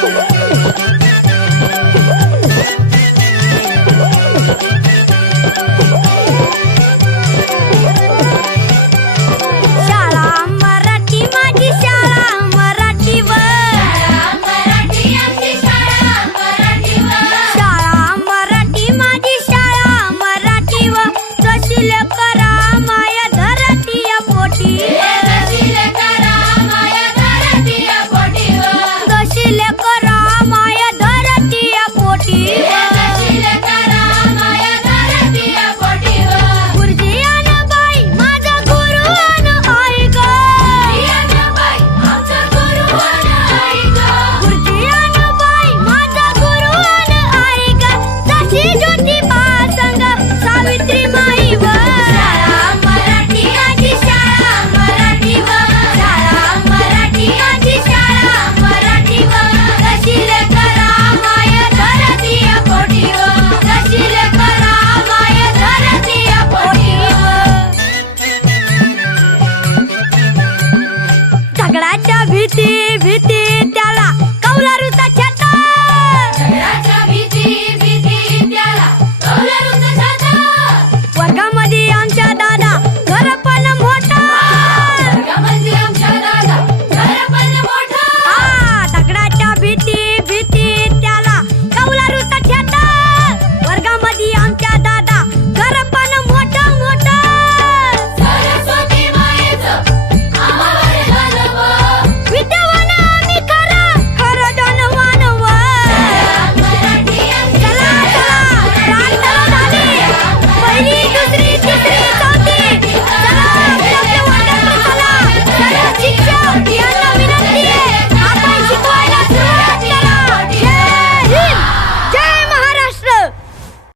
ハハハハ! झगडाच्या भीती भीती त्याला कौलारुचा